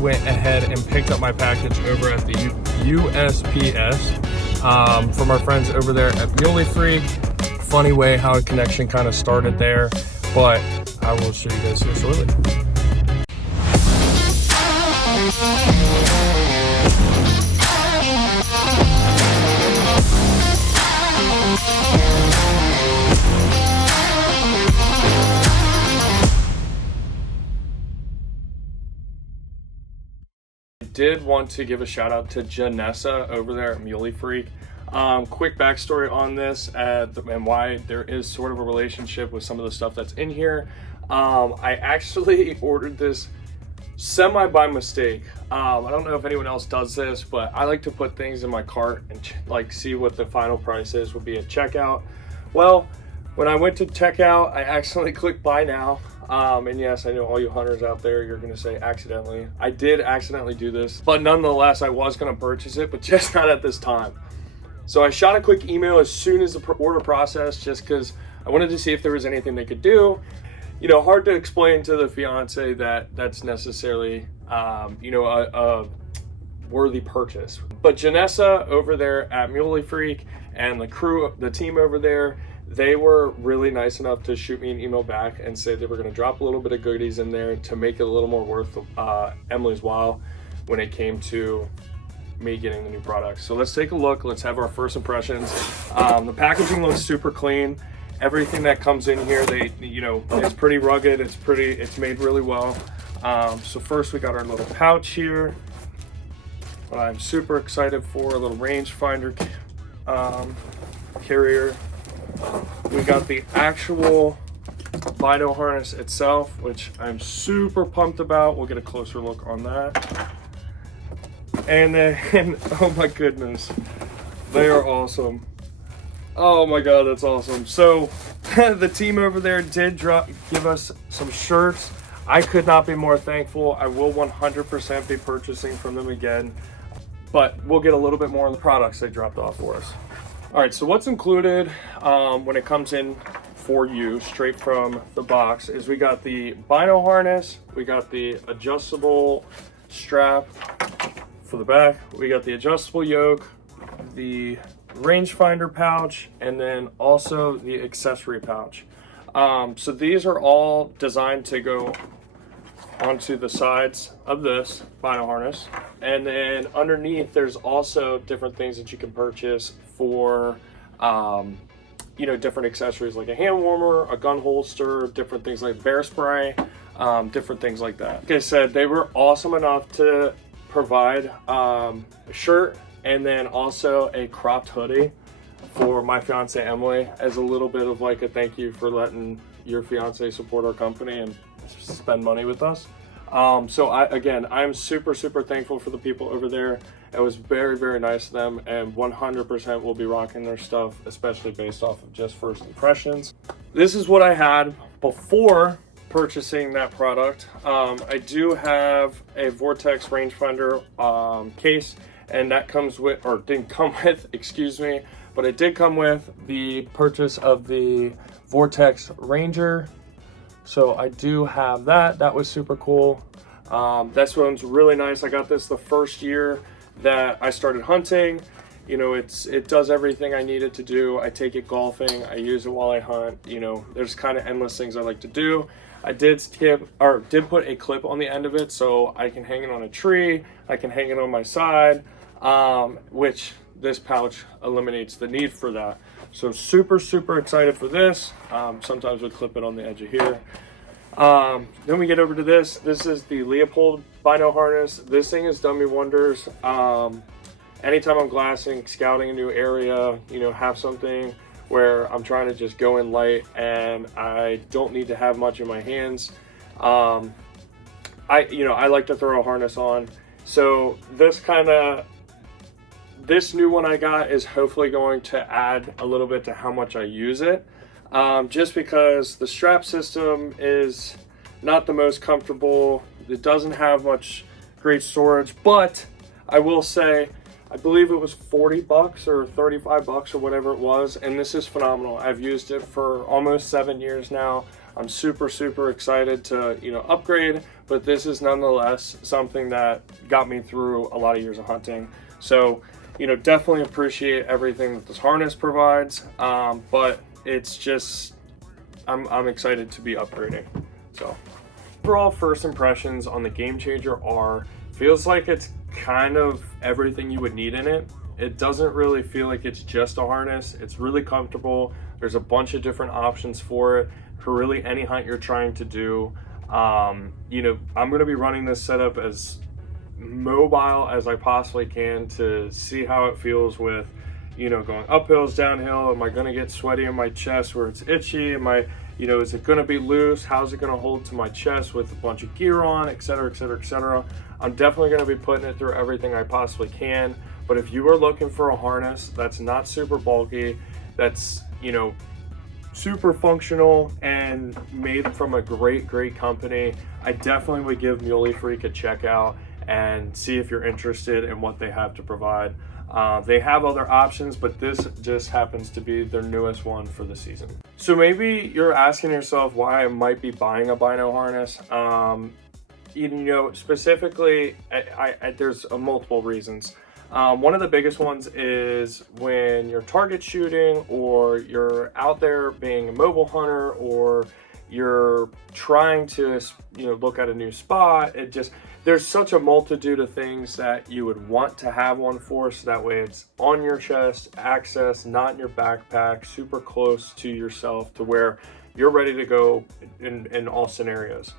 went ahead and picked up my package over at the USPS from our friends over there at Muley Freak. Funny way how a connection kind of started there, but I will show you guys here shortly. Did want to give a shout out to Janessa over there at Muley Freak. Quick backstory on this and why there is sort of a relationship with some of the stuff that's in here. I actually ordered this semi by mistake. I don't know if anyone else does this, but I like to put things in my cart and like see what the final price is would be at checkout. Well, when I went to checkout, I accidentally clicked buy now. And yes, I know all you hunters out there, you're gonna say accidentally. I did accidentally do this, but nonetheless, I was gonna purchase it, but just not at this time. So I shot a quick email as soon as the order processed, just because I wanted to see if there was anything they could do. You know, hard to explain to the fiance that that's necessarily, you know, a worthy purchase. But Janessa over there at Muley Freak and the crew, the team over there, they were really nice enough to shoot me an email back and say they were going to drop a little bit of goodies in there to make it a little more worth Emily's while when it came to me getting the new product. So let's take a look. Let's have our first impressions. The packaging looks super clean. Everything that comes in here, you know, it's pretty rugged. It's made really well. So first we got our little pouch here. What I'm super excited for, a little rangefinder carrier. We got the actual Bino harness itself, which I'm super pumped about. We'll get a closer look on that. And then, oh my goodness, they are awesome. Oh my God, that's awesome. So the team over there did give us some shirts. I could not be more thankful. I will 100% be purchasing from them again, but we'll get a little bit more on the products they dropped off for us. All right, so what's included when it comes in for you straight from the box is we got the Bino harness, we got the adjustable strap for the back, we got the adjustable yoke, the rangefinder pouch, and then also the accessory pouch. So these are all designed to go onto the sides of this Bino harness, and then underneath there's also different things that you can purchase for you know, different accessories like a hand warmer, a gun holster, different things like bear spray, different things like that. Like I said, they were awesome enough to provide a shirt and then also a cropped hoodie for my fiance Emily as a little bit of like a thank you for letting your fiance support our company and spend money with us. So I'm super thankful for the people over there. It was very nice of them, and 100% will be rocking their stuff, especially based off of just first impressions. This is what I had before purchasing that product. I do have a Vortex rangefinder case, and that comes with, or didn't come with, excuse me, but it did come with the purchase of the Vortex Ranger. So I do have that. That was super cool. This one's really nice. I got this the first year that I started hunting. You know, it does everything I need it to do. I take it golfing, I use it while I hunt. You know, there's kind of endless things I like to do. I did put a clip on the end of it so I can hang it on a tree, I can hang it on my side, which this pouch eliminates the need for that. So super excited for this. Sometimes we clip it on the edge of here. Then we get over to this. This is the Leopold Bino harness. This thing has done me wonders. Anytime I'm glassing, scouting a new area, you know, have something where I'm trying to just go in light and I don't need to have much in my hands. I like to throw a harness on. So this new one I got is hopefully going to add a little bit to how much I use it. Just because the strap system is not the most comfortable. It doesn't have much great storage, but I will say, I believe it was 40 bucks or 35 bucks or whatever it was, and this is phenomenal. I've used it for almost 7 years now. I'm super excited to, you know, upgrade, but this is nonetheless something that got me through a lot of years of hunting. So, you know, definitely appreciate everything that this harness provides, but it's just, I'm excited to be upgrading. So overall first impressions on the Game Changer are, feels like it's kind of everything you would need in it. It doesn't really feel like it's just a harness. It's really comfortable. There's a bunch of different options for it for really any hunt you're trying to do. You know, I'm going to be running this setup as mobile as I possibly can to see how it feels with, you know, going up hills, downhill. Am I going to get sweaty in my chest where it's itchy? Am I, you know, is it going to be loose? How's it going to hold to my chest with a bunch of gear on, etc., etc., etc.? I'm definitely going to be putting it through everything I possibly can. But if you are looking for a harness that's not super bulky, that's, you know, super functional and made from a great company, I definitely would give Muley Freak a check out and see if you're interested in what they have to provide. They have other options, but this just happens to be their newest one for the season. So maybe you're asking yourself why I might be buying a Bino harness. You know, specifically, there's multiple reasons. One of the biggest ones is when you're target shooting, or you're out there being a mobile hunter, or you're trying to, you know, look at a new spot. It just, there's such a multitude of things that you would want to have one for, so that way it's on your chest, access, not in your backpack, super close to yourself to where you're ready to go in all scenarios.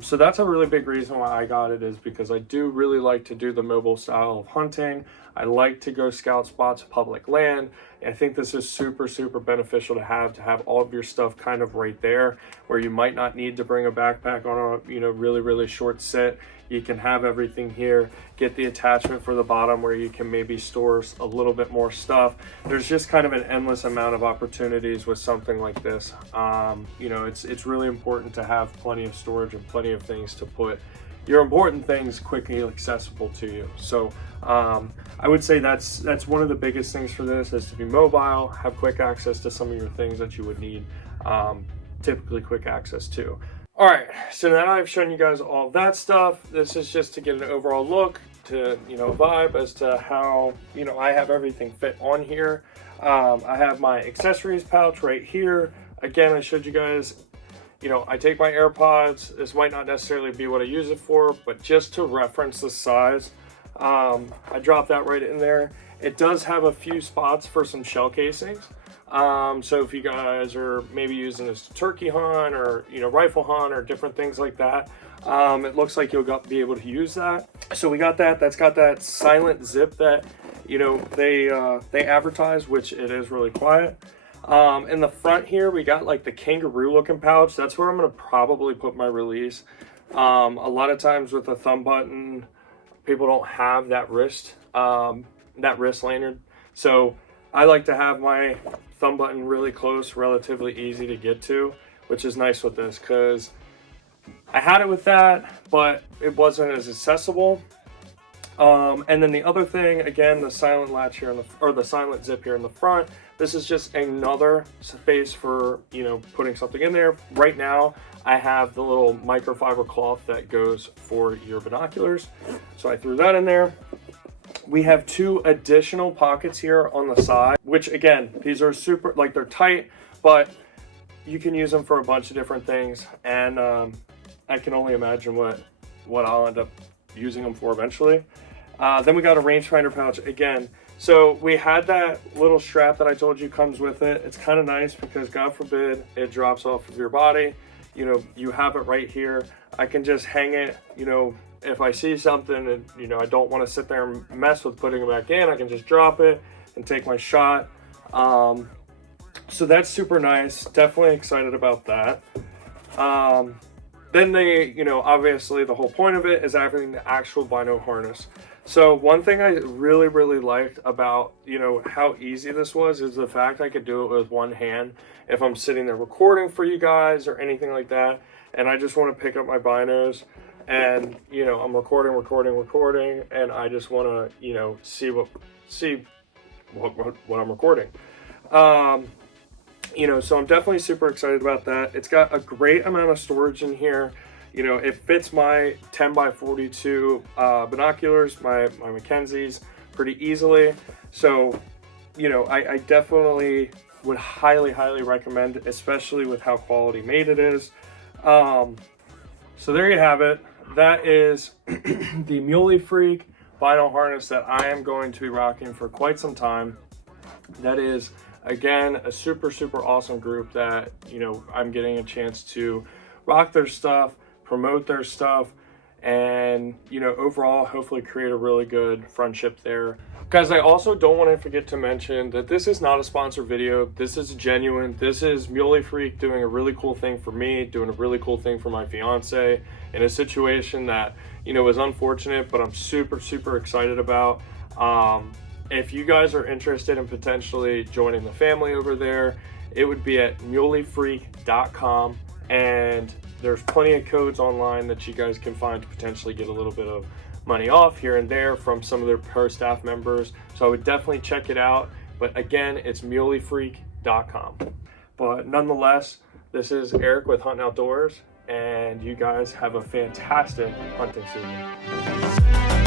So that's a really big reason why I got it, is because I do really like to do the mobile style of hunting. I like to go scout spots, public land. I think this is super beneficial to have all of your stuff kind of right there, where you might not need to bring a backpack on a, you know, really short sit. You can have everything here, get the attachment for the bottom where you can maybe store a little bit more stuff. There's just kind of an endless amount of opportunities with something like this. You know, it's really important to have plenty of storage and plenty of things to put your important things quickly accessible to you. So I would say that's one of the biggest things for this, is to be mobile, have quick access to some of your things that you would need typically quick access to. All right, so now I've shown you guys all that stuff. This is just to get an overall look, to, you know, vibe as to how, you know, I have everything fit on here. I have my accessories pouch right here. Again, I showed you guys, you know, I take my AirPods. This might not necessarily be what I use it for, but just to reference the size, I dropped that right in there. It does have a few spots for some shell casings. So if you guys are maybe using this to turkey hunt, or, you know, rifle hunt, or different things like that, it looks like you'll be able to use that. So we got that. That's got that silent zip that, you know, they advertise, which it is really quiet. In the front here, we got like the kangaroo looking pouch. That's where I'm going to probably put my release. A lot of times with a thumb button, people don't have that wrist lanyard. So I like to have my thumb button really close, relatively easy to get to, which is nice with this, because I had it with that, but it wasn't as accessible. And then the other thing, again, the silent latch here the silent zip here in the front. This is just another space for, you know, putting something in there. Right now, I have the little microfiber cloth that goes for your binoculars. So I threw that in there. We have two additional pockets here on the side, which again, these are super, like, they're tight, but you can use them for a bunch of different things. And I can only imagine what I'll end up using them for eventually. Then we got a rangefinder pouch again. So we had that little strap that I told you comes with it. It's kind of nice because God forbid it drops off of your body. You know, you have it right here. I can just hang it, you know, if I see something and, you know, I don't want to sit there and mess with putting it back in, I can just drop it and take my shot. So that's super nice. Definitely excited about that. Then you know, obviously the whole point of it is having the actual Bino harness. So one thing I really liked about, you know, how easy this was is the fact I could do it with one hand if I'm sitting there recording for you guys or anything like that, and I just want to pick up my binos and, you know, I'm recording, and I just want to, you know, see what I'm recording. You know, so I'm definitely super excited about that. It's got a great amount of storage in here. You know, it fits my 10 by 42 binoculars, my Mackenzie's, pretty easily. So, you know, I definitely would highly recommend, especially with how quality made it is. So there you have it. That is the Muley Freak Bino harness that I am going to be rocking for quite some time. That is, again, a super awesome group that, you know, I'm getting a chance to rock their stuff, promote their stuff, and, you know, overall hopefully create a really good friendship there. Guys, I also don't want to forget to mention that this is not a sponsored video. This is genuine. This is Muley Freak doing a really cool thing for me, doing a really cool thing for my fiance in a situation that, you know, is unfortunate, but I'm super excited about. If you guys are interested in potentially joining the family over there, it would be at muleyfreak.com, and there's plenty of codes online that you guys can find to potentially get a little bit of money off here and there from some of their pro staff members. So I would definitely check it out. But again, it's muleyfreak.com. But nonetheless, this is Eric with Hunting Outdoors, and you guys have a fantastic hunting season.